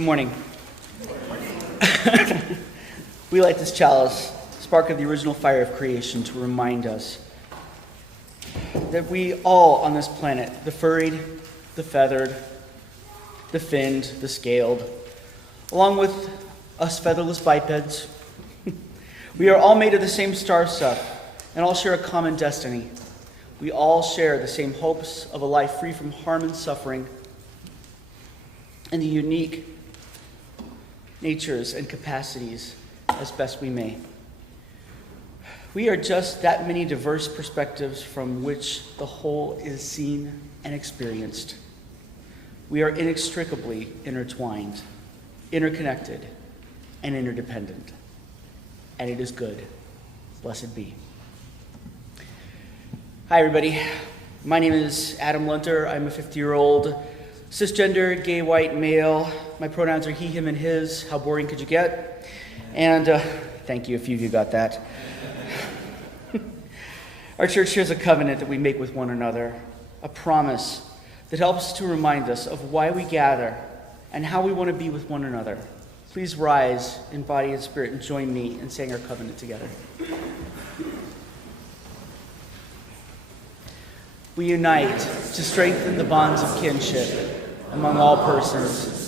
Good morning. We light this chalice, spark of the original fire of creation, to remind us that we all on this planet, the furried, the feathered, the finned, the scaled, along with us featherless bipeds, we are all made of the same star stuff and all share a common destiny. We all share the same hopes of a life free from harm and suffering, and the unique natures and capacities as best we may. We are just that many diverse perspectives from which the whole is seen and experienced. We are inextricably intertwined, interconnected, and interdependent. And it is good. Blessed be. Hi, everybody. My name is Adam Lunter. I'm a 50-year-old cisgender, gay, white male. My pronouns are he, him, and his. How boring could you get? And thank you, a few of you got that. Our church shares a covenant that we make with one another, a promise that helps to remind us of why we gather and how we want to be with one another. Please rise in body and spirit and join me in saying our covenant together. We unite to strengthen the bonds of kinship among all persons,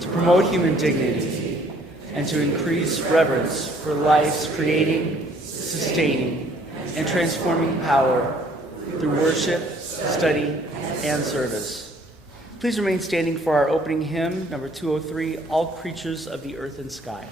to promote human dignity, and to increase reverence for life's creating, sustaining, and transforming power through worship, study, and service. Please remain standing for our opening hymn, number 203, All Creatures of the Earth and Sky.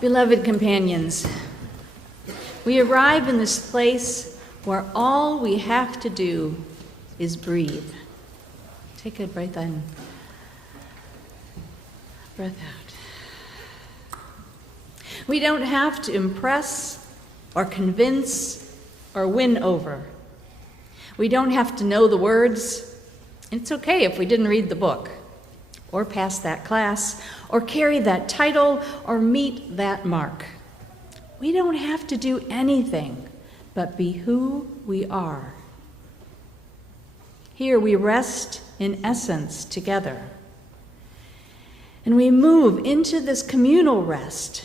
Beloved companions, we arrive in this place where all we have to do is breathe. Take a breath in, breath out. We don't have to impress or convince or win over. We don't have to know the words. It's okay if we didn't read the book, or pass that class, or carry that title, or meet that mark. We don't have to do anything but be who we are. Here we rest in essence together. And we move into this communal rest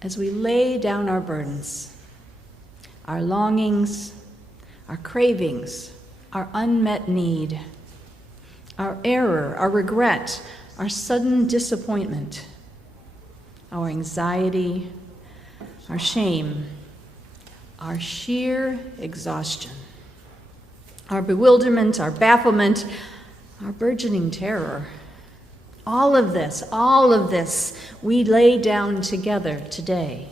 as we lay down our burdens, our longings, our cravings, our unmet need, our error, our regret, our sudden disappointment, our anxiety, our shame, our sheer exhaustion, our bewilderment, our bafflement, our burgeoning terror. All of this, we lay down together today.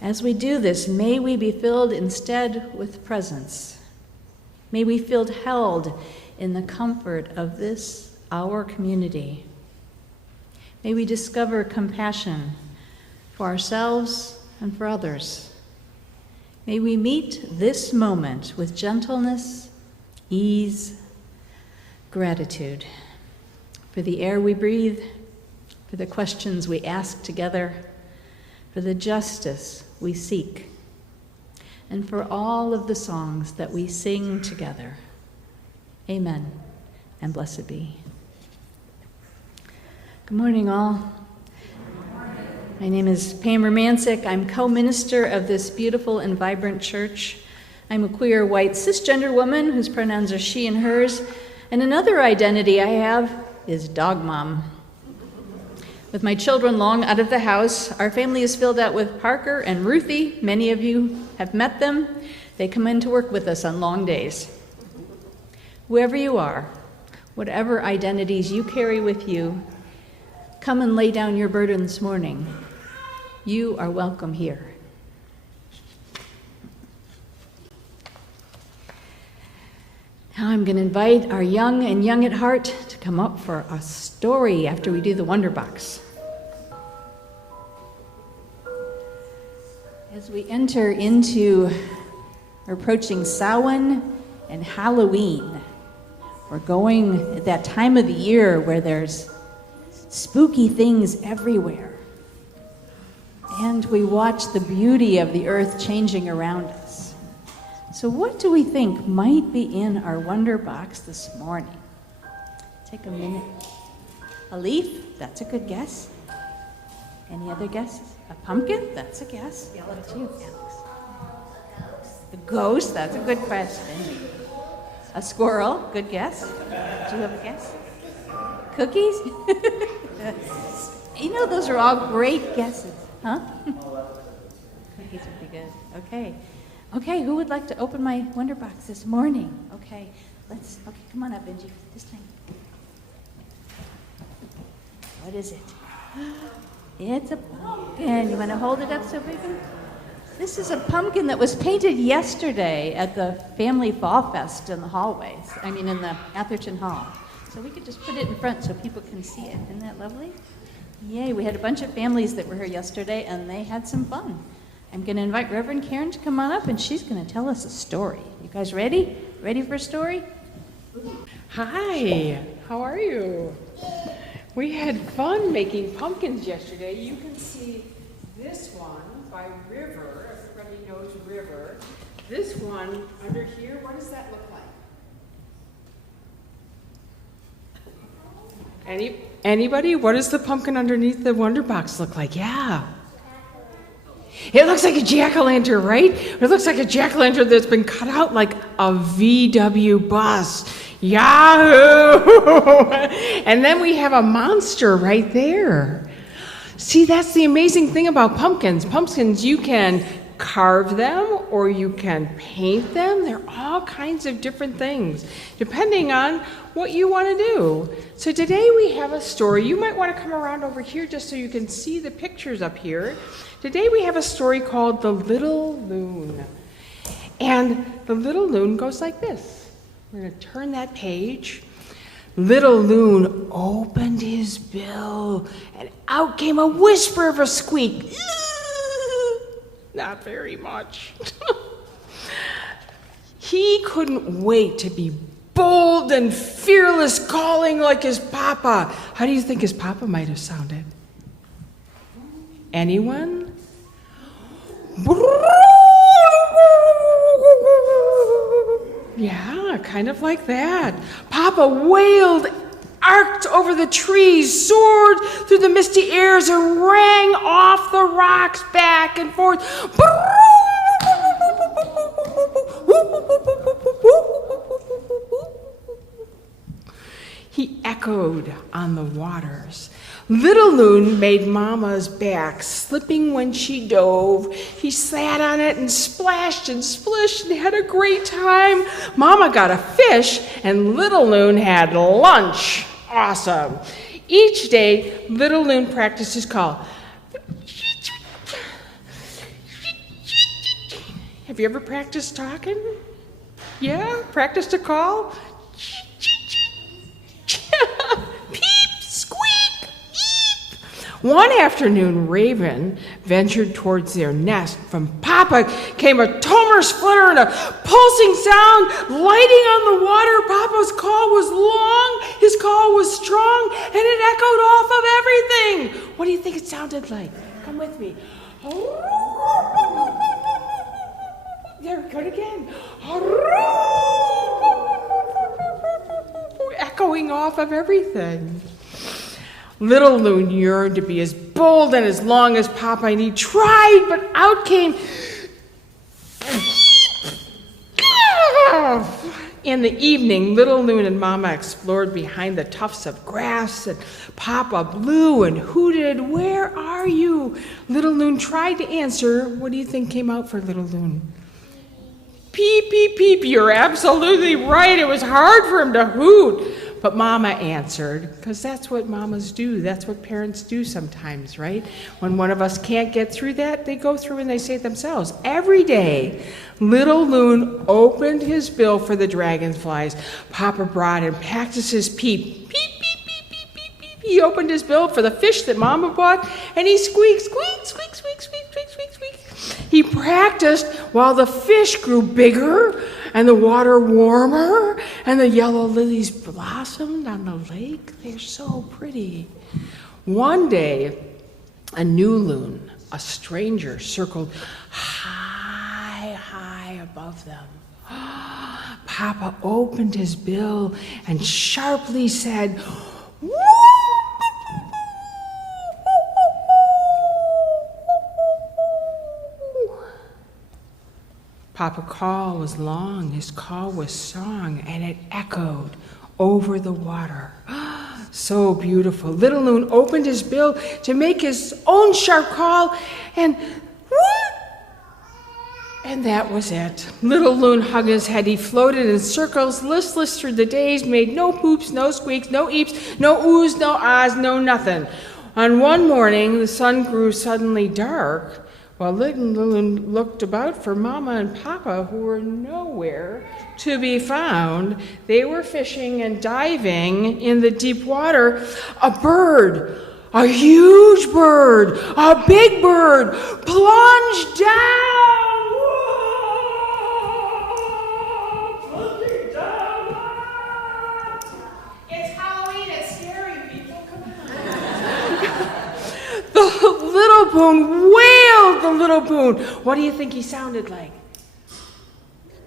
As we do this, may we be filled instead with presence. May we feel held in the comfort of this, our community. May we discover compassion for ourselves and for others. May we meet this moment with gentleness, ease, gratitude for the air we breathe, for the questions we ask together, for the justice we seek, and for all of the songs that we sing together. Amen, and blessed be. Good morning, all. My name is Pam Rumancik. I'm co-minister of this beautiful and vibrant church. I'm a queer, white, cisgender woman whose pronouns are she and hers, and another identity I have is dog mom. With my children long out of the house, our family is filled out with Parker and Ruthie. Many of you have met them. They come in to work with us on long days. Whoever you are, whatever identities you carry with you, come and lay down your burden this morning. You are welcome here. Now I'm going to invite our young and young at heart to come up for a story after we do the Wonder Box. As we enter into approaching Samhain and Halloween, we're going at that time of the year where there's spooky things everywhere. And we watch the beauty of the earth changing around us. So what do we think might be in our Wonder Box this morning? Take a minute. A leaf? That's a good guess. Any other guesses? A pumpkin? That's a guess. Yeah, that's you, Alex. A ghost? That's a good question. A squirrel? Good guess. Do you have a guess? Cookies? You know, those are all great guesses. Huh? Cookies would be good. Okay. Okay, who would like to open my Wonder Box this morning? Okay, come on up, Benji, this thing. What is it? It's a pumpkin. You want to hold it up so we can? This is a pumpkin that was painted yesterday at the Family Fall Fest in the hallways. In the Atherton Hall. So we could just put it in front so people can see it. Isn't that lovely? Yay, we had a bunch of families that were here yesterday, and they had some fun. I'm going to invite Reverend Karen to come on up, and she's going to tell us a story. You guys ready? Ready for a story? Hi, how are you? We had fun making pumpkins yesterday. You can see this one by River. Everybody knows River. This one under here, what does that look like? Anybody? What does the pumpkin underneath the Wonder Box look like? Yeah. It looks like a jack-o'-lantern, right? It looks like a jack-o'-lantern that's been cut out like a VW bus. Yahoo! And then we have a monster right there. See, that's the amazing thing about pumpkins. Pumpkins, you can carve them or you can paint them. They're all kinds of different things, depending on what you want to do. So today we have a story. You might want to come around over here just so you can see the pictures up here. Today we have a story called The Little Loon. And the little loon goes like this. We're going to turn that page. Little Loon opened his bill, and out came a whisper of a squeak. Not very much. He couldn't wait to be bold and fearless, calling like his papa. How do you think his papa might have sounded? Anyone? Yeah, kind of like that. Papa wailed, arced over the trees, soared through the misty airs, and rang off the rocks back and forth. He echoed on the waters. Little Loon made Mama's back, slipping when she dove. He sat on it and splashed and splished and had a great time. Mama got a fish, and Little Loon had lunch. Awesome. Each day, Little Loon practiced his call. Have you ever practiced talking? Yeah? Practiced a call? Peep, squeak, eep. One afternoon, Raven ventured towards their nest. From Papa came a tomer splitter and a pulsing sound, lighting on the water. Papa's call was long, his call was strong, and it echoed off of everything. What do you think it sounded like? Come with me. There, good again. Echoing off of everything. Little Loon yearned to be as bold and as long as Papa, and he tried, but out came. In the evening, Little Loon and Mama explored behind the tufts of grass, and Papa blew and hooted, "Where are you?" Little Loon tried to answer. What do you think came out for Little Loon? Peep, peep, peep. You're absolutely right. It was hard for him to hoot. But Mama answered, because that's what mamas do. That's what parents do sometimes, right? When one of us can't get through that, they go through and they say it themselves. Every day, Little Loon opened his bill for the dragonflies. Papa brought and practiced his peep. Peep, peep, peep, peep, peep, peep. He opened his bill for the fish that Mama bought, and he squeaked, squeak, squeak, squeak, squeak, squeak, squeak, squeak. He practiced while the fish grew bigger and the water warmer and the yellow lilies blossomed on the lake. They're so pretty. One day, a new loon, a stranger, circled high, high above them. Papa opened his bill and sharply said, "Woo!" Papa's call was long, his call was song, and it echoed over the water. So beautiful. Little Loon opened his bill to make his own sharp call, and that was it. Little Loon hugged his head. He floated in circles, listless through the days, made no poops, no squeaks, no eeps, no oohs, no ahs, no nothing. On one morning, the sun grew suddenly dark. While Little Loon looked about for Mama and Papa, who were nowhere to be found, they were fishing and diving in the deep water. A bird, a huge bird, a big bird, plunged down. Whoa! Plunging down. It's Halloween, it's scary, people, come on. The little Boon wailed, the little Boon. What do you think he sounded like?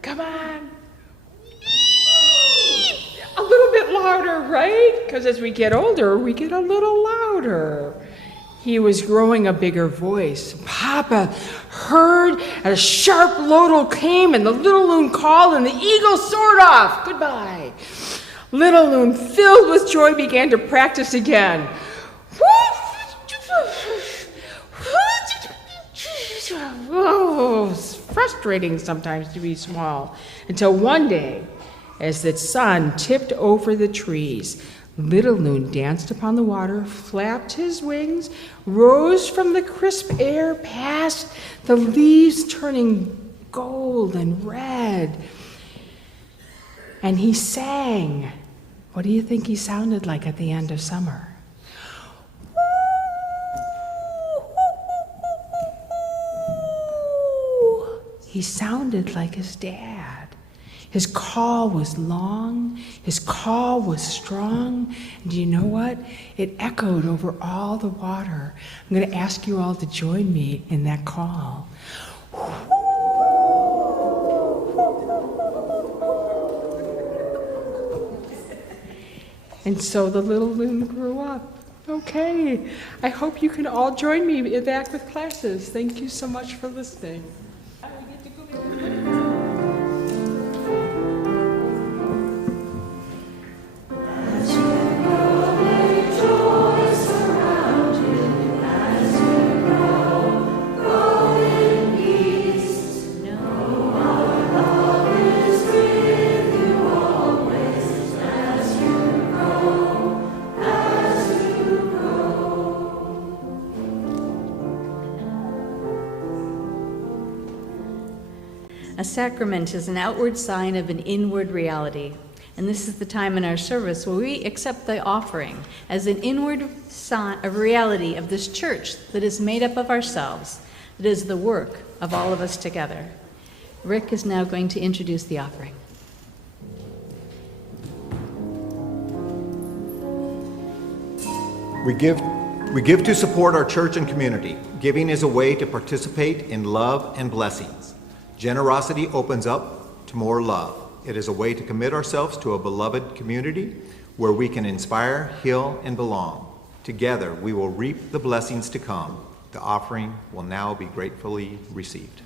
Come on. A little bit louder, right? Because as we get older, we get a little louder. He was growing a bigger voice. Papa heard, and a sharp lodel came, and the little loon called, and the eagle soared off. Goodbye. Little Loon, filled with joy, began to practice again. Oh, it's frustrating sometimes to be small. Until one day, as the sun tipped over the trees, Little Loon danced upon the water, flapped his wings, rose from the crisp air, past the leaves turning gold and red. And he sang, What do you think he sounded like at the end of summer? He sounded like his dad. His call was long, his call was strong, and do you know what? It echoed over all the water. I'm going to ask you all to join me in that call. And so the little loon grew up. Okay, I hope you can all join me back with classes. Thank you so much for listening. A sacrament is an outward sign of an inward reality. And this is the time in our service where we accept the offering as an inward sign of reality of this church that is made up of ourselves, that is the work of all of us together. Rick is now going to introduce the offering. We give to support our church and community. Giving is a way to participate in love and blessings. Generosity opens up to more love. It is a way to commit ourselves to a beloved community where we can inspire, heal, and belong. Together, we will reap the blessings to come. The offering will now be gratefully received.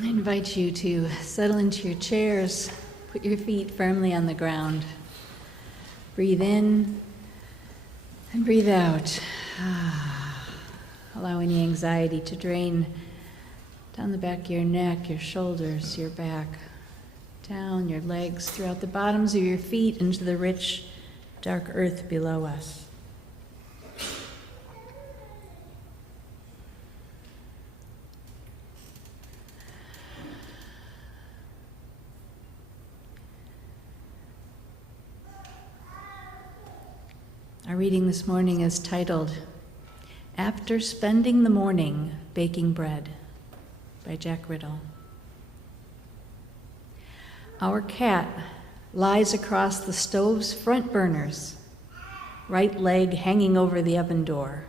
I invite you to settle into your chairs, put your feet firmly on the ground. Breathe in and breathe out. Allow any anxiety to drain down the back of your neck, your shoulders, your back, down your legs, throughout the bottoms of your feet into the rich, dark earth below us. Our reading this morning is titled, After Spending the Morning Baking Bread, by Jack Riddle. Our cat lies across the stove's front burners, right leg hanging over the oven door.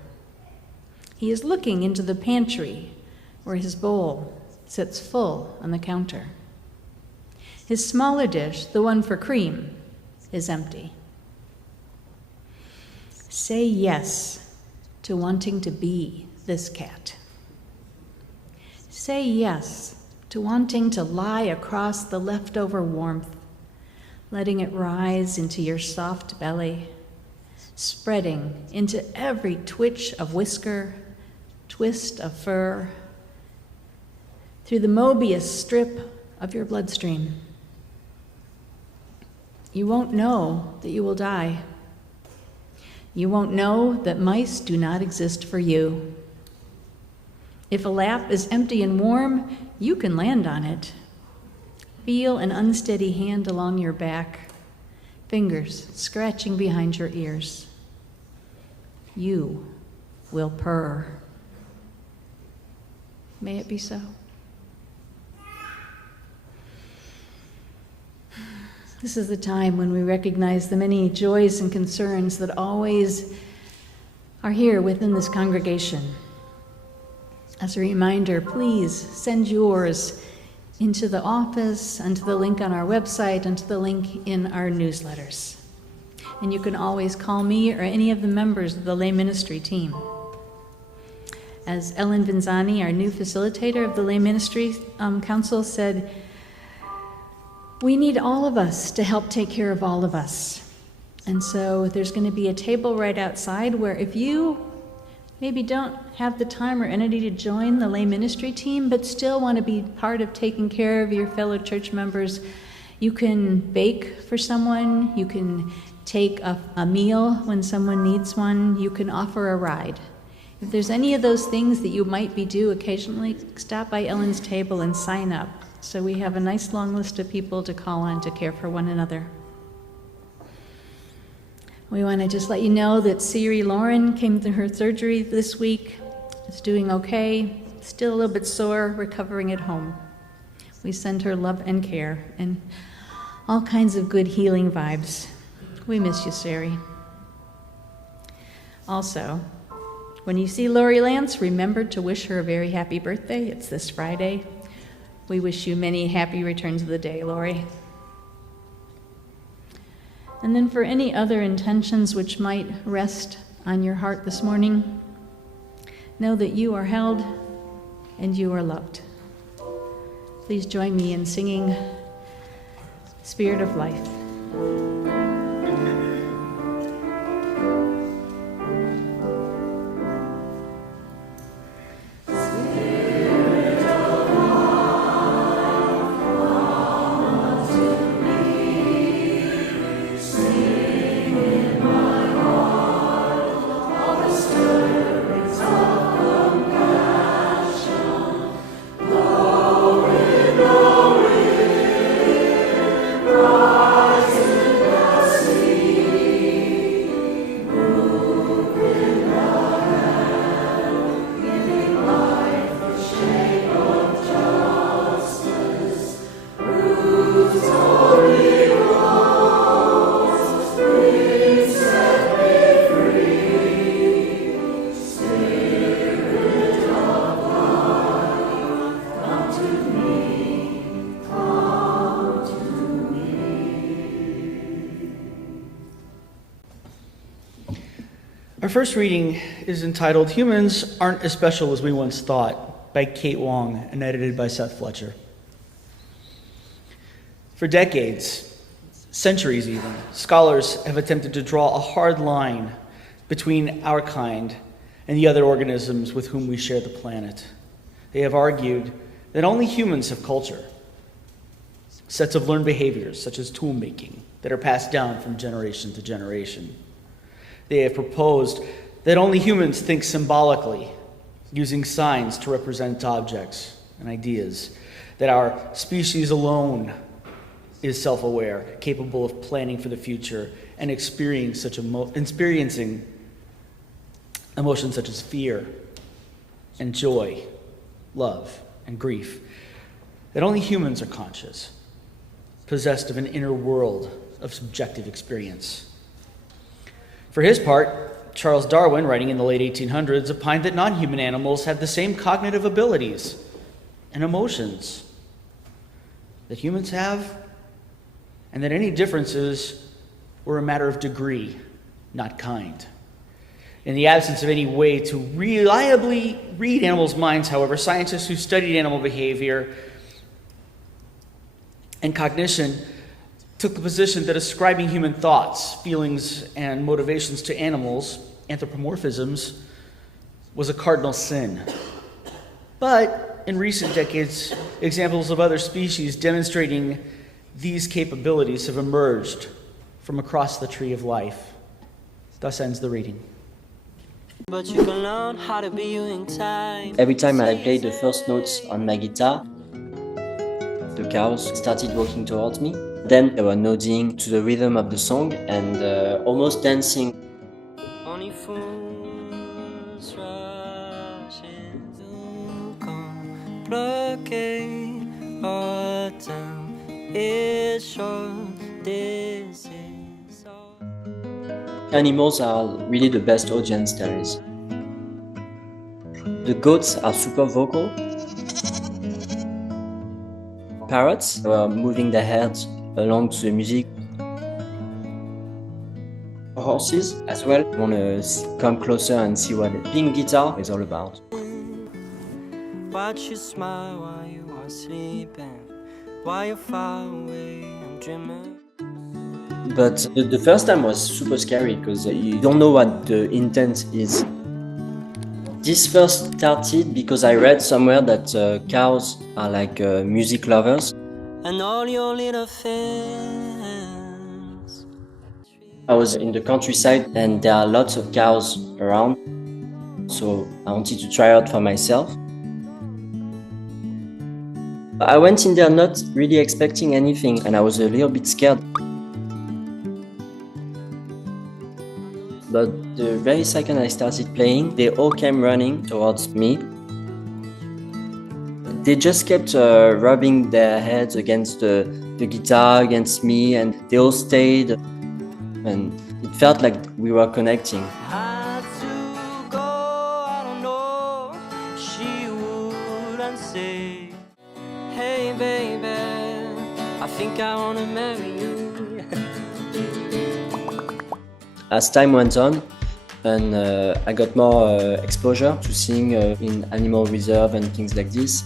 He is looking into the pantry where his bowl sits full on the counter. His smaller dish, the one for cream, is empty. Say yes to wanting to be this cat. Say yes to wanting to lie across the leftover warmth, letting it rise into your soft belly, spreading into every twitch of whisker, twist of fur, through the Mobius strip of your bloodstream. You won't know that you will die. You won't know that mice do not exist for you. If a lap is empty and warm, you can land on it. Feel an unsteady hand along your back, fingers scratching behind your ears. You will purr. May it be so. This is the time when we recognize the many joys and concerns that always are here within this congregation. As a reminder, please send yours into the office, and to the link on our website, and to the link in our newsletters. And you can always call me or any of the members of the lay ministry team. As Ellen Vinzani, our new facilitator of the Lay Ministry Council, said, we need all of us to help take care of all of us. And so there's going to be a table right outside where if you maybe don't have the time or energy to join the lay ministry team, but still want to be part of taking care of your fellow church members, you can bake for someone, you can take a meal when someone needs one, you can offer a ride. If there's any of those things that you might be due occasionally, stop by Ellen's table and sign up. So we have a nice long list of people to call on to care for one another. We want to just let you know that Siri Lauren came through her surgery this week. Is doing okay, still a little bit sore, recovering at home. We send her love and care and all kinds of good healing vibes. We miss you, Sari. Also, when you see Lori Lance, remember to wish her a very happy birthday. It's this Friday. We wish you many happy returns of the day, Lori. And then for any other intentions which might rest on your heart this morning, know that you are held and you are loved. Please join me in singing Spirit of Life. Our first reading is entitled Humans Aren't as Special as We Once Thought by Kate Wong and edited by Seth Fletcher. For decades, centuries even, scholars have attempted to draw a hard line between our kind and the other organisms with whom we share the planet. They have argued that only humans have culture, sets of learned behaviors such as tool making that are passed down from generation to generation. They have proposed that only humans think symbolically, using signs to represent objects and ideas, that our species alone is self-aware, capable of planning for the future and experiencing emotions such as fear and joy, love and grief, that only humans are conscious, possessed of an inner world of subjective experience. For his part, Charles Darwin, writing in the late 1800s, opined that non-human animals had the same cognitive abilities and emotions that humans have, and that any differences were a matter of degree, not kind. In the absence of any way to reliably read animals' minds, however, scientists who studied animal behavior and cognition took the position that ascribing human thoughts, feelings, and motivations to animals, anthropomorphisms, was a cardinal sin. But in recent decades, examples of other species demonstrating these capabilities have emerged from across the tree of life. Thus ends the reading. But you can learn how to be you in time. Every time I played the first notes on my guitar, the cows started walking towards me. Then they were nodding to the rhythm of the song and almost dancing. Only fools rush into complicate autumn. It's short, this is all. Animals are really the best audience there is. The goats are super vocal. Parrots were moving their heads along to the music. Horses as well want to come closer and see what playing guitar is all about. Watch you smile while you are sleeping, while you're far away and dreaming. But the first time was super scary because you don't know what the intent is. This first started because I read somewhere that cows are like music lovers. And all your little things. I was in the countryside and there are lots of cows around, so I wanted to try out for myself. I went in there not really expecting anything, and I was a little bit scared. But the very second I started playing, they all came running towards me. They just kept rubbing their heads against the guitar, against me, and they all stayed. And it felt like we were connecting. Had to go, I don't know. She wouldn't say, hey baby, I think I wanna marry you. As time went on, and I got more exposure to seeing in animal reserve and things like this.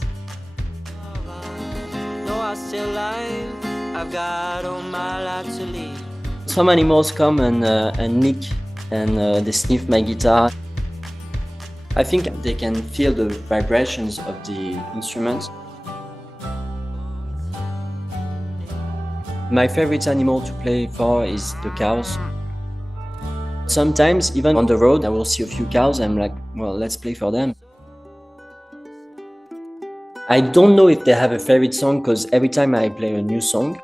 No, I still live, I've got all my life to live. Some animals come and lick and they sniff my guitar. I think they can feel the vibrations of the instruments. My favorite animal to play for is the cows. Sometimes, even on the road, I will see a few cows and I'm like, well, let's play for them. I don't know if they have a favorite song because every time I play a new song.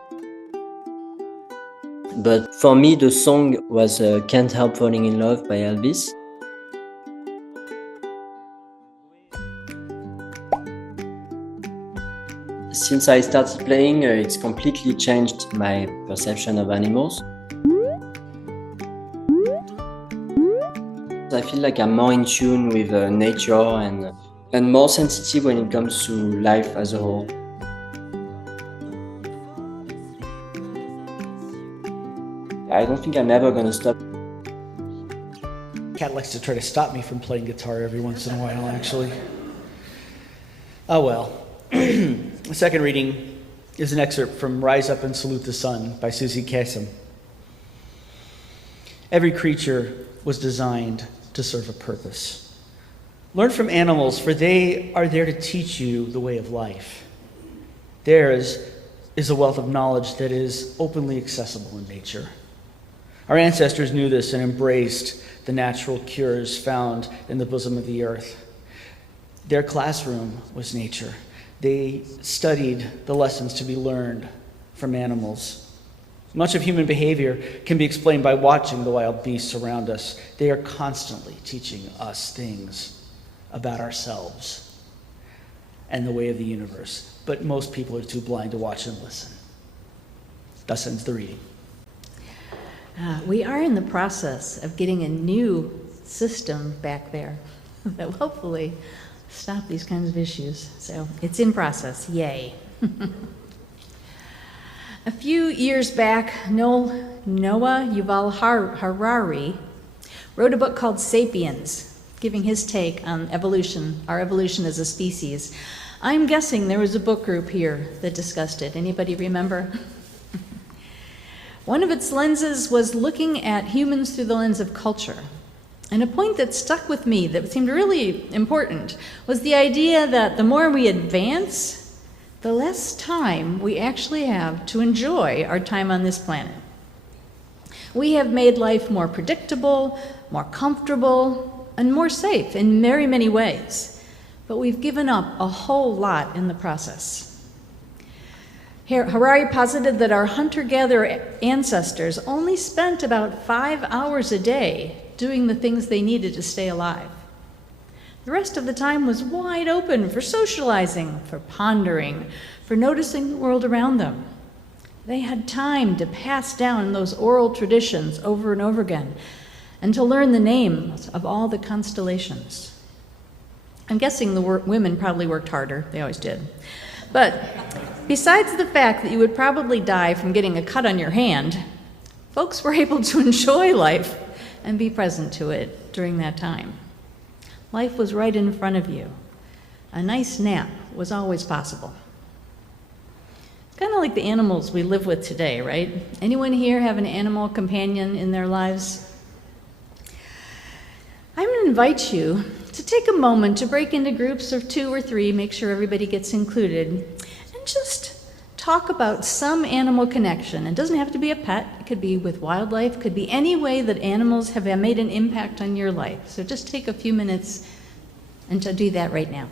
But for me, the song was Can't Help Falling in Love by Elvis. Since I started playing, it's completely changed my perception of animals. I feel like I'm more in tune with nature and more sensitive when it comes to life as a whole. I don't think I'm ever gonna stop. Cat likes to try to stop me from playing guitar every once in a while, actually. Oh well. The second reading is an excerpt from Rise Up and Salute the Sun by Susie Kasem. Every creature was designed to serve a purpose. Learn from animals, for they are there to teach you the way of life. Theirs is a wealth of knowledge that is openly accessible in nature. Our ancestors knew this and embraced the natural cures found in the bosom of the earth. Their classroom was nature. They studied the lessons to be learned from animals. Much of human behavior can be explained by watching the wild beasts around us. They are constantly teaching us things about ourselves and the way of the universe. But most people are too blind to watch and listen. Thus ends the reading. We are in the process of getting a new system back there that will hopefully stop these kinds of issues. So it's in process. Yay. A few years back, Noah Yuval Harari wrote a book called Sapiens, giving his take on evolution, our evolution as a species. I'm guessing there was a book group here that discussed it. Anybody remember? One of its lenses was looking at humans through the lens of culture. And a point that stuck with me that seemed really important was the idea that the more we advance, the less time we actually have to enjoy our time on this planet. We have made life more predictable, more comfortable, and more safe in very many ways. But we've given up a whole lot in the process. Harari posited that our hunter-gatherer ancestors only spent about 5 hours a day doing the things they needed to stay alive. The rest of the time was wide open for socializing, for pondering, for noticing the world around them. They had time to pass down those oral traditions over and over again and to learn the names of all the constellations. I'm guessing the women probably worked harder. They always did. But besides the fact that you would probably die from getting a cut on your hand, folks were able to enjoy life and be present to it during that time. Life was right in front of you. A nice nap was always possible. It's kind of like the animals we live with today, right? Anyone here have an animal companion in their lives? I'm going to invite you to take a moment to break into groups of 2 or 3, make sure everybody gets included, and just talk about some animal connection. It doesn't have to be a pet. It could be with wildlife. It could be any way that animals have made an impact on your life. So just take a few minutes and to do that right now.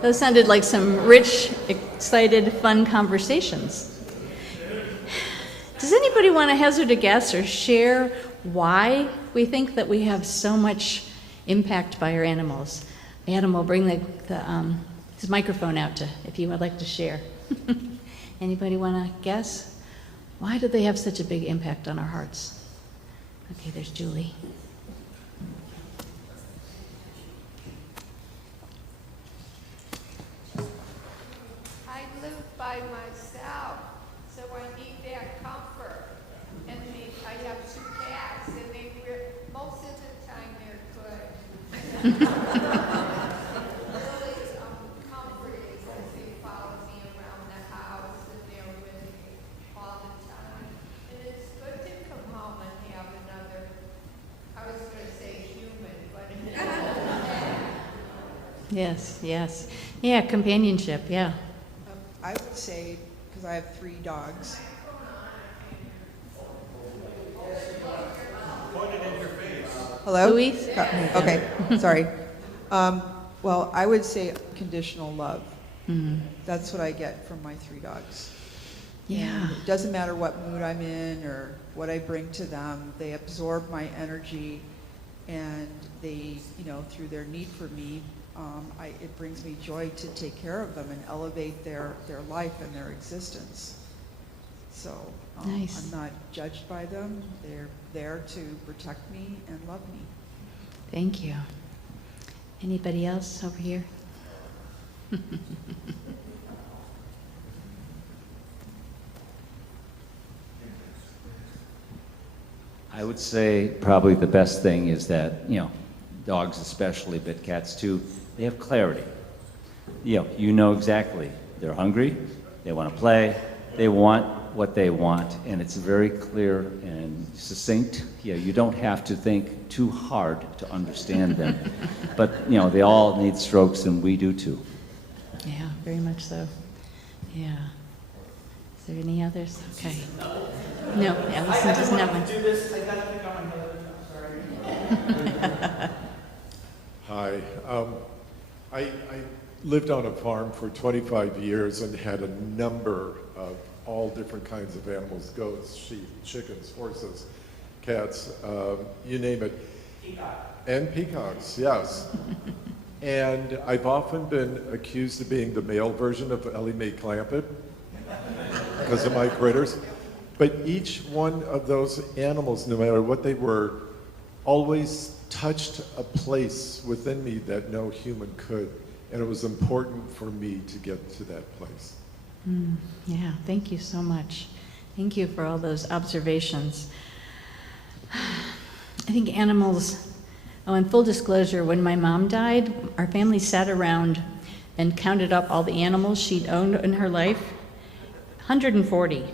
Those sounded like some rich, excited, fun conversations. Does anybody want to hazard a guess or share why we think that we have so much impact by our animals? Adam will bring his microphone out if you would like to share. Anybody want to guess? Why do they have such a big impact on our hearts? Okay, there's Julie. I live by myself, so I need that comfort. And I have 2 cats, and most of the time they're good. Really comforting because they follow me around the house, and they're with me all the time. And it's good to come home and have another, I was going to say human, but Yes, yes. Yeah, companionship, yeah. I would say, because I have 3 dogs. Hello? Louise? Okay, sorry. Well, I would say conditional love. That's what I get from my 3 dogs. Yeah. And it doesn't matter what mood I'm in or what I bring to them. They absorb my energy, and they, through their need for me, it brings me joy to take care of them and elevate their life and their existence. So Nice. I'm not judged by them. They're there to protect me and love me. Thank you. Anybody else over here? I would say probably the best thing is that, dogs especially, but cats too, they have clarity. You know exactly. They're hungry, they want to play, they want what they want, and it's very clear and succinct. You don't have to think too hard to understand them. But, they all need strokes, and we do too. Yeah, very much so. Yeah. Is there any others? Okay. No, Allison doesn't have one. Do this. I gotta pick on my husband. I'm sorry. Hi. I lived on a farm for 25 years and had a number of all different kinds of animals: goats, sheep, chickens, horses, cats, you name it. Peacock. And peacocks, yes. And I've often been accused of being the male version of Ellie Mae Clampett because of my critters. But each one of those animals, no matter what they were, always touched a place within me that no human could. And it was important for me to get to that place. Yeah, thank you so much. Thank you for all those observations. I think animals, in full disclosure, when my mom died, our family sat around and counted up all the animals she'd owned in her life. 140.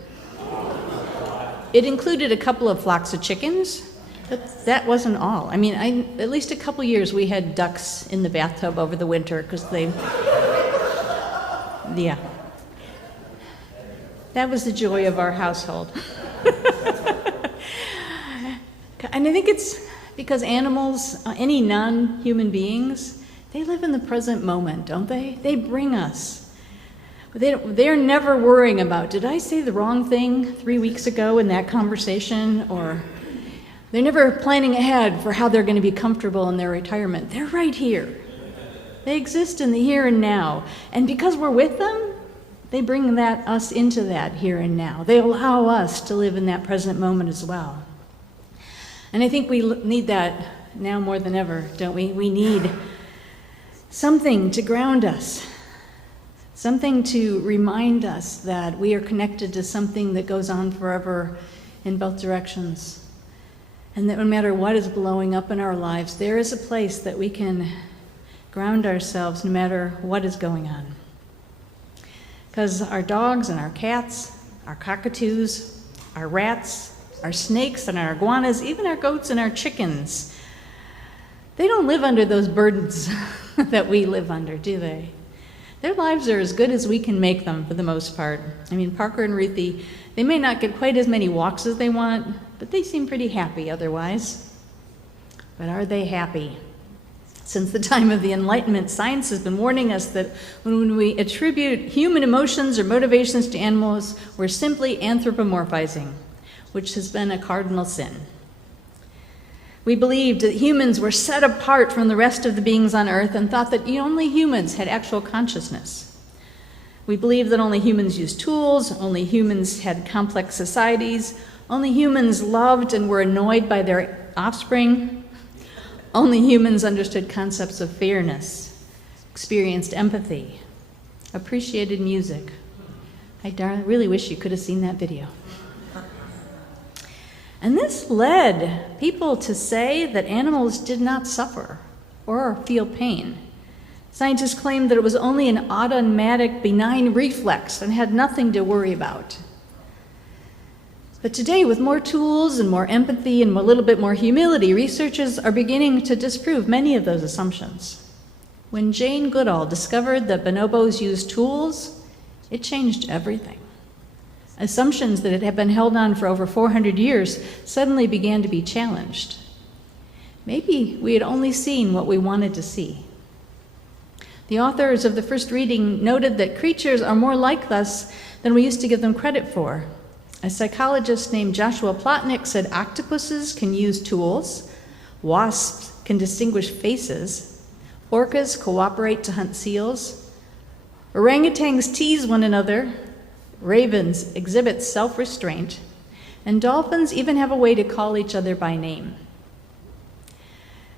It included a couple of flocks of chickens, but that wasn't all. I mean, at least a couple years we had ducks in the bathtub over the winter because yeah. That was the joy of our household. And I think it's because animals, any non-human beings, they live in the present moment, don't they? They bring us. They're never worrying about, did I say the wrong thing 3 weeks ago in that conversation? Or they're never planning ahead for how they're going to be comfortable in their retirement. They're right here. They exist in the here and now. And because we're with them, they bring us into that here and now. They allow us to live in that present moment as well. And I think we need that now more than ever, don't we? We need something to ground us, something to remind us that we are connected to something that goes on forever in both directions. And that no matter what is blowing up in our lives, there is a place that we can ground ourselves no matter what is going on. Because our dogs and our cats, our cockatoos, our rats, our snakes and our iguanas, even our goats and our chickens, They don't live under those burdens that we live under, do they? Their lives are as good as we can make them for the most part. I mean, Parker and Ruthie, they may not get quite as many walks as they want, but they seem pretty happy otherwise. But are they happy? Since the time of the Enlightenment, science has been warning us that when we attribute human emotions or motivations to animals, we're simply anthropomorphizing, which has been a cardinal sin. We believed that humans were set apart from the rest of the beings on Earth and thought that only humans had actual consciousness. We believed that only humans used tools, only humans had complex societies, only humans loved and were annoyed by their offspring, only humans understood concepts of fairness, experienced empathy, appreciated music. I really wish you could have seen that video. And this led people to say that animals did not suffer or feel pain. Scientists claimed that it was only an automatic, benign reflex and had nothing to worry about. But today, with more tools and more empathy and a little bit more humility, researchers are beginning to disprove many of those assumptions. When Jane Goodall discovered that bonobos used tools, it changed everything. Assumptions that had been held on for over 400 years suddenly began to be challenged. Maybe we had only seen what we wanted to see. The authors of the first reading noted that creatures are more like us than we used to give them credit for. A psychologist named Joshua Plotnick said octopuses can use tools, wasps can distinguish faces, orcas cooperate to hunt seals, orangutans tease one another, ravens exhibit self-restraint, and dolphins even have a way to call each other by name.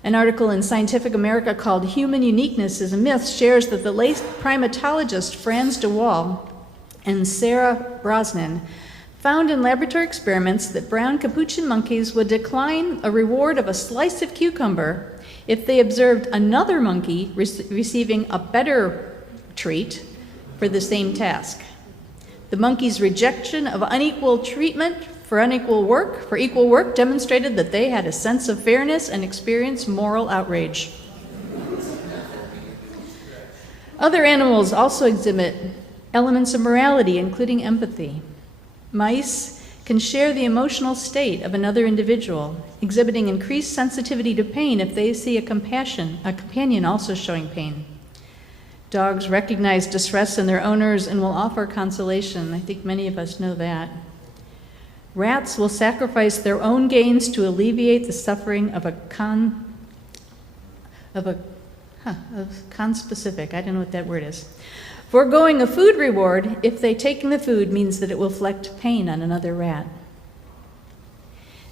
An article in Scientific America called Human Uniqueness is a Myth shares that the late primatologist Franz de Waal and Sarah Brosnan found in laboratory experiments that brown capuchin monkeys would decline a reward of a slice of cucumber if they observed another monkey receiving a better treat for the same task. The monkey's rejection of unequal treatment for equal work demonstrated that they had a sense of fairness and experienced moral outrage. Other animals also exhibit elements of morality, including empathy. Mice can share the emotional state of another individual, exhibiting increased sensitivity to pain if they see a companion also showing pain. Dogs recognize distress in their owners and will offer consolation. I think many of us know that. Rats will sacrifice their own gains to alleviate the suffering of conspecific. I don't know what that word is. Foregoing a food reward if they take the food means that it will inflict pain on another rat.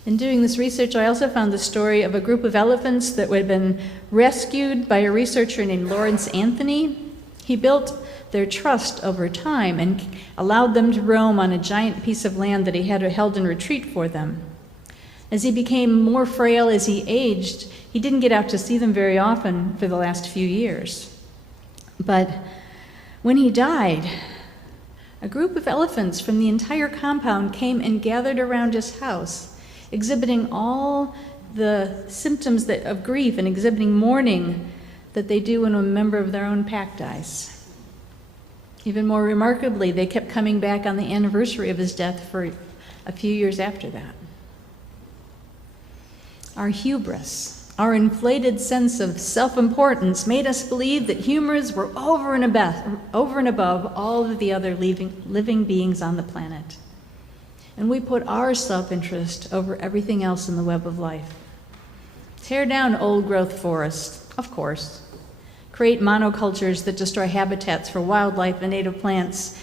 In doing this research, I also found the story of a group of elephants that had been rescued by a researcher named Lawrence Anthony. He built their trust over time and allowed them to roam on a giant piece of land that he had held in retreat for them. As he became more frail as he aged, he didn't get out to see them very often for the last few years. But when he died, a group of elephants from the entire compound came and gathered around his house, exhibiting all the symptoms of grief and exhibiting mourning that they do when a member of their own pack dies. Even more remarkably, they kept coming back on the anniversary of his death for a few years after that. Our hubris, our inflated sense of self-importance made us believe that humans were over and above all of the other living beings on the planet. And we put our self-interest over everything else in the web of life. Tear down old-growth forests, of course. Create monocultures that destroy habitats for wildlife and native plants.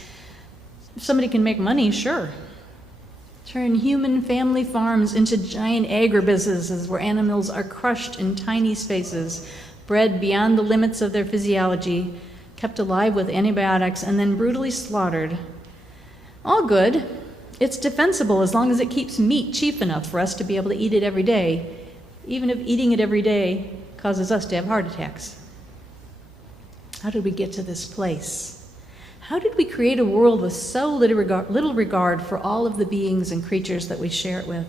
If somebody can make money, sure. Turn human family farms into giant agribusinesses where animals are crushed in tiny spaces, bred beyond the limits of their physiology, kept alive with antibiotics, and then brutally slaughtered. All good. It's defensible as long as it keeps meat cheap enough for us to be able to eat it every day, even if eating it every day causes us to have heart attacks. How did we get to this place? How did we create a world with so little regard for all of the beings and creatures that we share it with?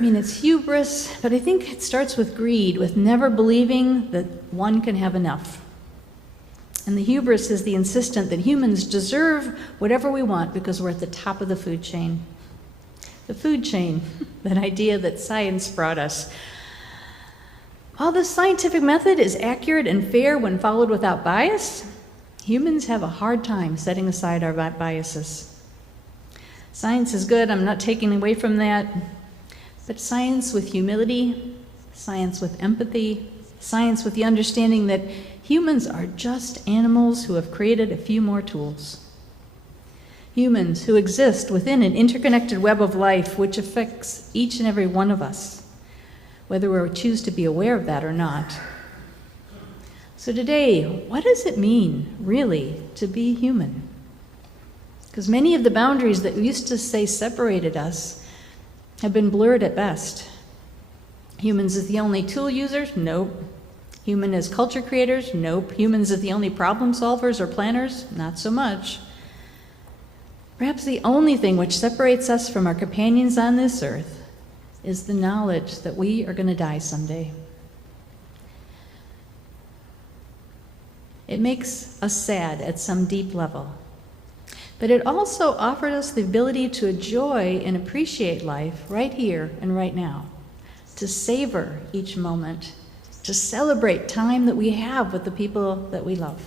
I mean, it's hubris, but I think it starts with greed, with never believing that one can have enough. And the hubris is the insistence that humans deserve whatever we want because we're at the top of the food chain. The food chain, that idea that science brought us. While the scientific method is accurate and fair when followed without bias, humans have a hard time setting aside our biases. Science is good, I'm not taking away from that, but science with humility, science with empathy, science with the understanding that humans are just animals who have created a few more tools. Humans who exist within an interconnected web of life which affects each and every one of us, whether we choose to be aware of that or not. So today, what does it mean, really, to be human? Because many of the boundaries that we used to say separated us have been blurred at best. Humans as the only tool users? Nope. Human as culture creators? Nope. Humans as the only problem solvers or planners? Not so much. Perhaps the only thing which separates us from our companions on this earth is the knowledge that we are going to die someday. It makes us sad at some deep level, but it also offers us the ability to enjoy and appreciate life right here and right now, to savor each moment, to celebrate time that we have with the people that we love.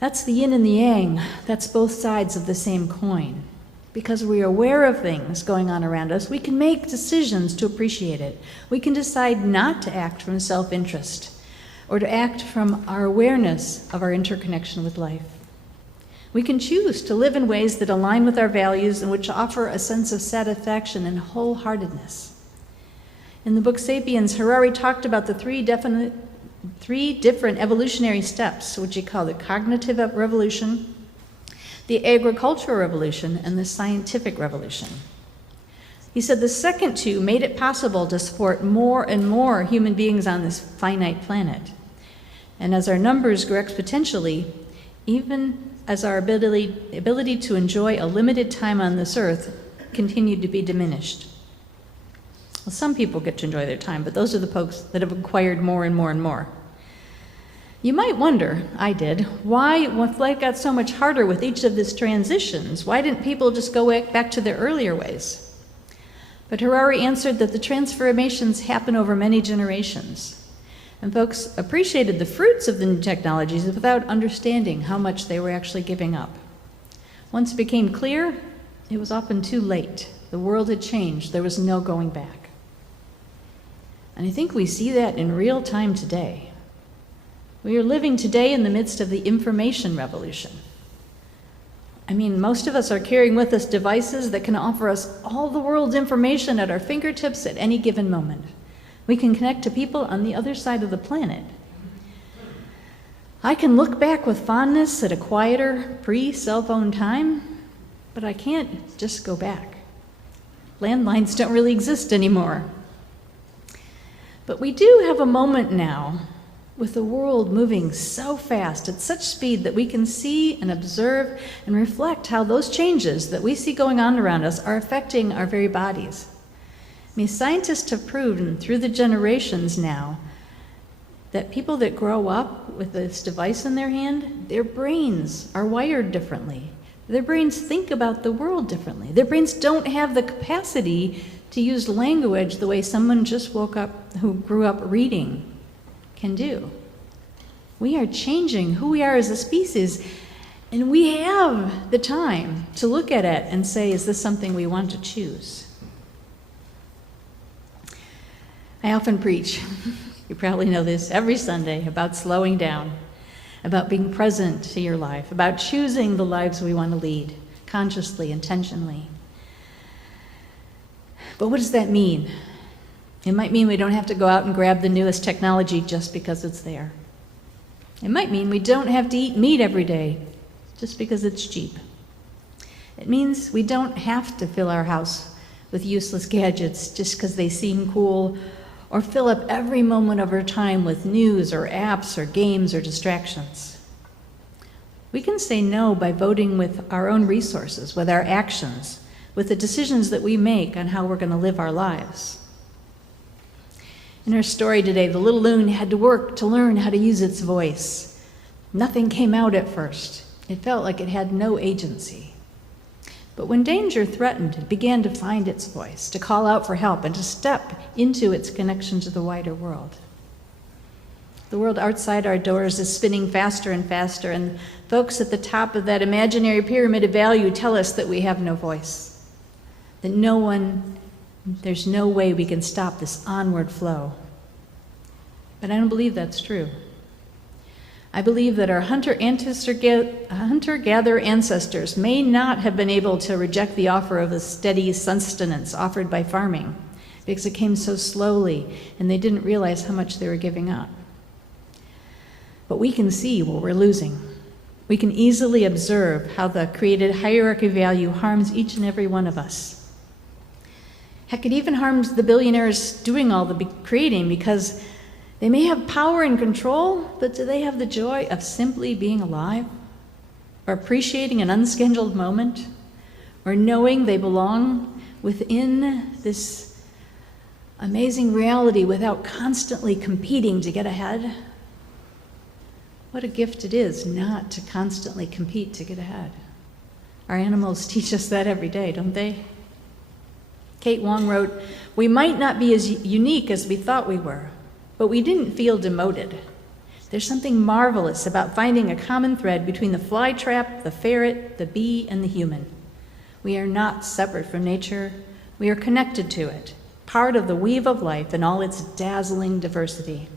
That's the yin and the yang. That's both sides of the same coin. Because we are aware of things going on around us, we can make decisions to appreciate it. We can decide not to act from self-interest or to act from our awareness of our interconnection with life. We can choose to live in ways that align with our values and which offer a sense of satisfaction and wholeheartedness. In the book Sapiens, Harari talked about the three different evolutionary steps, which he called the cognitive revolution, the agricultural revolution, and the scientific revolution. He said the second two made it possible to support more and more human beings on this finite planet. And as our numbers grew exponentially, even as our ability to enjoy a limited time on this earth continued to be diminished. Well, some people get to enjoy their time, but those are the folks that have acquired more and more and more. You might wonder, I did, why when life got so much harder with each of these transitions, why didn't people just go back to their earlier ways? But Harari answered that the transformations happen over many generations, and folks appreciated the fruits of the new technologies without understanding how much they were actually giving up. Once it became clear, it was often too late. The world had changed. There was no going back. And I think we see that in real time today. We are living today in the midst of the information revolution. I mean, most of us are carrying with us devices that can offer us all the world's information at our fingertips at any given moment. We can connect to people on the other side of the planet. I can look back with fondness at a quieter, pre-cell phone time, but I can't just go back. Landlines don't really exist anymore. But we do have a moment now with the world moving so fast at such speed that we can see and observe and reflect how those changes that we see going on around us are affecting our very bodies. I mean, scientists have proven through the generations now that people that grow up with this device in their hand, their brains are wired differently. Their brains think about the world differently. Their brains don't have the capacity to use language the way someone just woke up who grew up reading can do. We are changing who we are as a species, and we have the time to look at it and say, is this something we want to choose? I often preach, you probably know this, every Sunday about slowing down, about being present to your life, about choosing the lives we want to lead, consciously, intentionally. But what does that mean? It might mean we don't have to go out and grab the newest technology just because it's there. It might mean we don't have to eat meat every day just because it's cheap. It means we don't have to fill our house with useless gadgets just because they seem cool, or fill up every moment of our time with news or apps or games or distractions. We can say no by voting with our own resources, with our actions, with the decisions that we make on how we're going to live our lives. In her story today, the little loon had to work to learn how to use its voice. Nothing came out at first. It felt like it had no agency. But when danger threatened, it began to find its voice, to call out for help, and to step into its connection to the wider world. The world outside our doors is spinning faster and faster, and folks at the top of that imaginary pyramid of value tell us that we have no voice, that there's no way we can stop this onward flow. But I don't believe that's true. I believe that our hunter-gatherer ancestors may not have been able to reject the offer of a steady sustenance offered by farming, because it came so slowly and they didn't realize how much they were giving up. But we can see what we're losing. We can easily observe how the created hierarchy of value harms each and every one of us. Heck, it even harms the billionaires doing all the creating, because they may have power and control, but do they have the joy of simply being alive? Or appreciating an unscheduled moment? Or knowing they belong within this amazing reality without constantly competing to get ahead? What a gift it is not to constantly compete to get ahead. Our animals teach us that every day, don't they? Kate Wong wrote, "We might not be as unique as we thought we were, but we didn't feel demoted. There's something marvelous about finding a common thread between the fly trap, the ferret, the bee, and the human. We are not separate from nature. We are connected to it, part of the weave of life in all its dazzling diversity."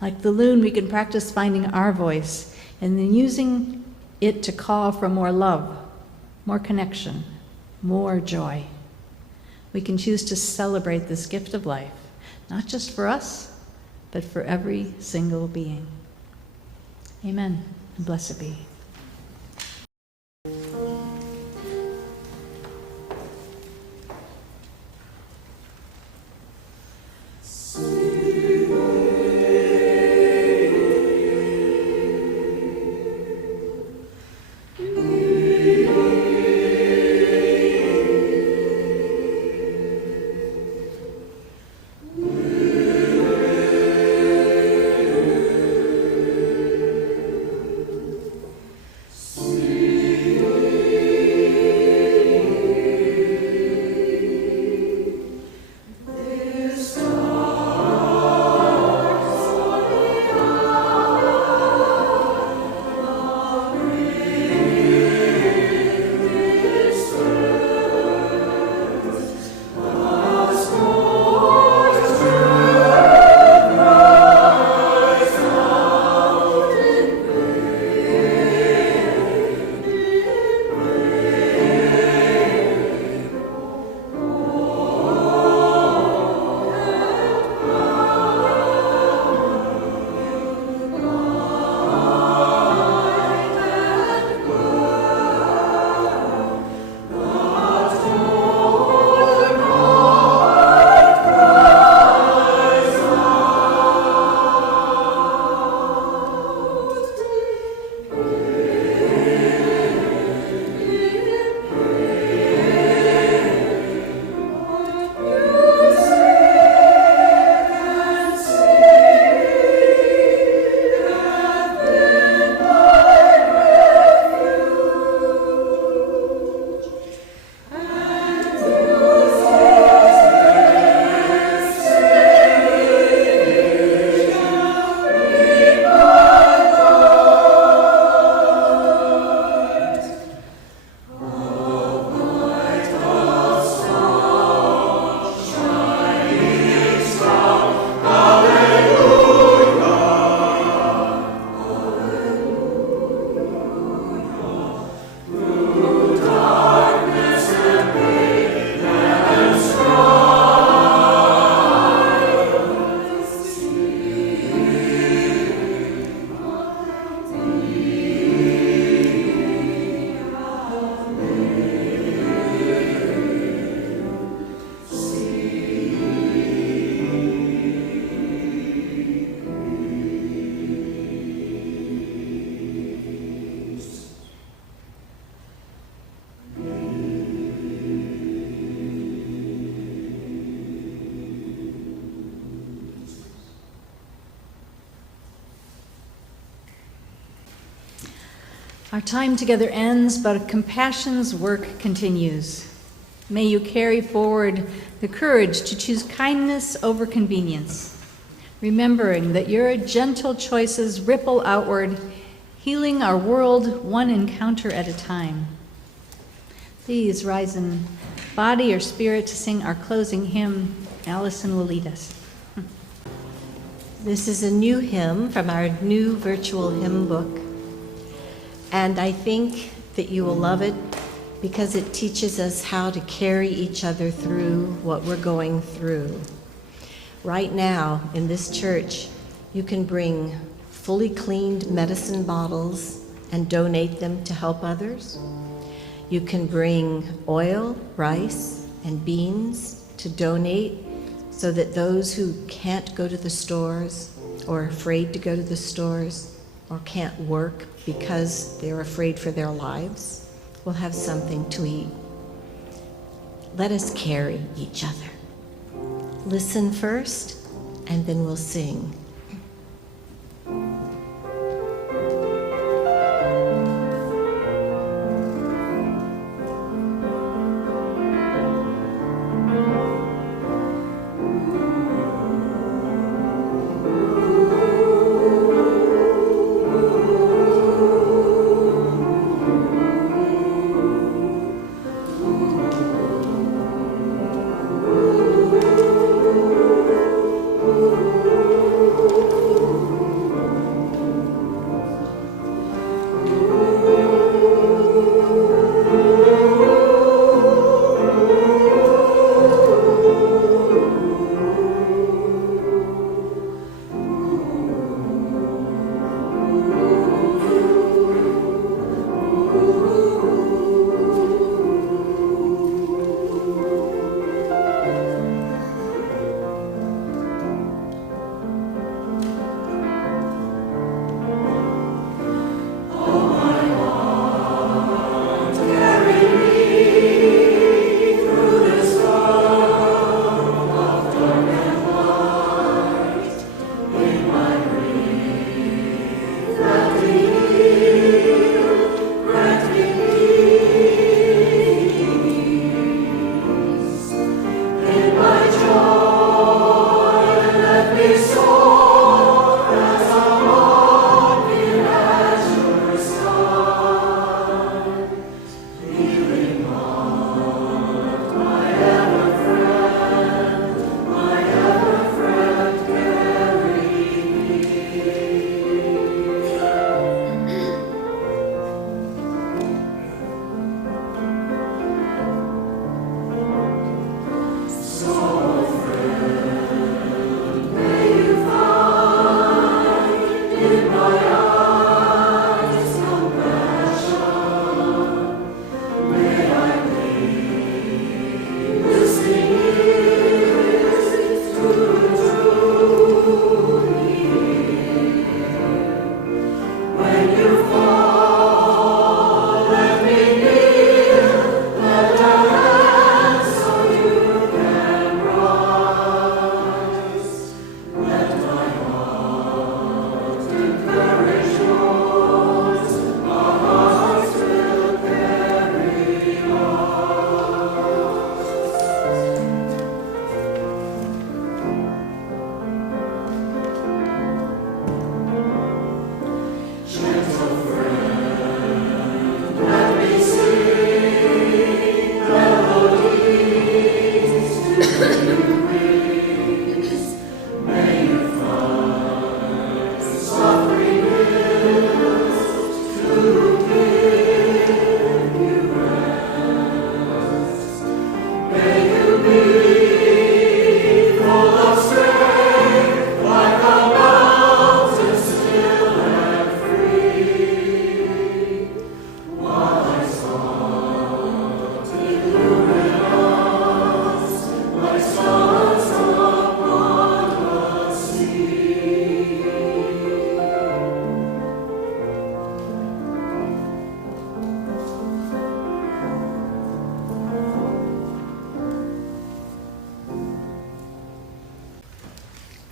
Like the loon, we can practice finding our voice and then using it to call for more love, more connection, more joy. We can choose to celebrate this gift of life, not just for us, but for every single being. Amen, and blessed be. Our time together ends, but compassion's work continues. May you carry forward the courage to choose kindness over convenience, remembering that your gentle choices ripple outward, healing our world one encounter at a time. Please rise in body or spirit to sing our closing hymn. Allison will lead us. This is a new hymn from our new virtual hymn book. And I think that you will love it because it teaches us how to carry each other through what we're going through. Right now, in this church, you can bring fully cleaned medicine bottles and donate them to help others. You can bring oil, rice, and beans to donate so that those who can't go to the stores or are afraid to go to the stores or can't work because they're afraid for their lives will have something to eat. Let us carry each other. Listen first, and then we'll sing.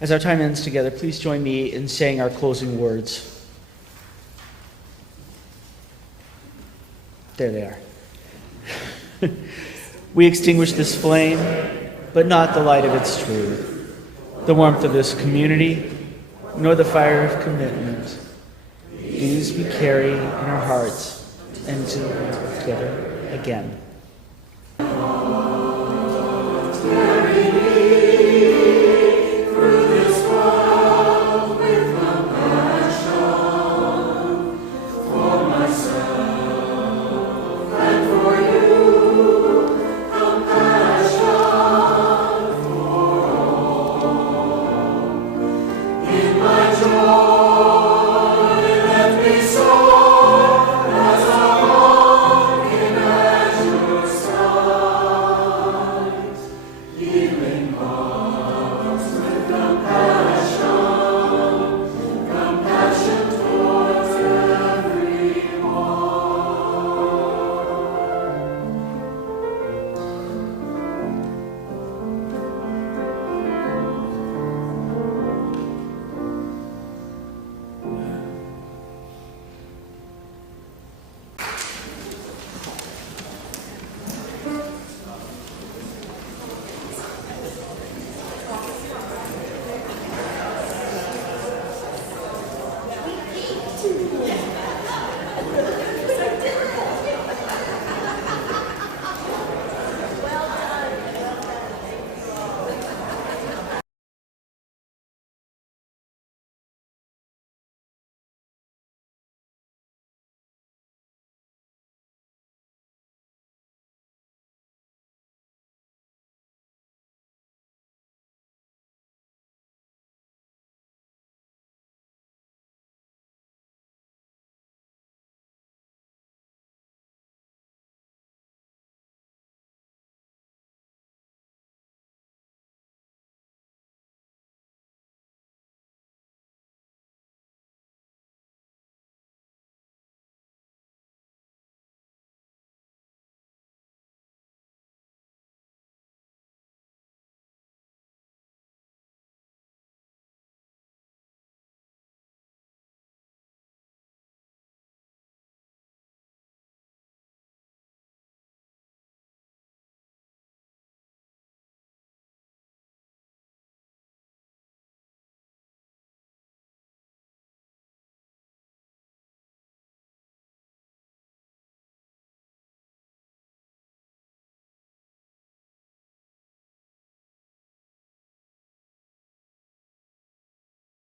As our time ends together, please join me in saying our closing words. There they are. We extinguish this flame, but not the light of its truth, the warmth of this community, nor the fire of commitment. These we carry in our hearts until we work together again.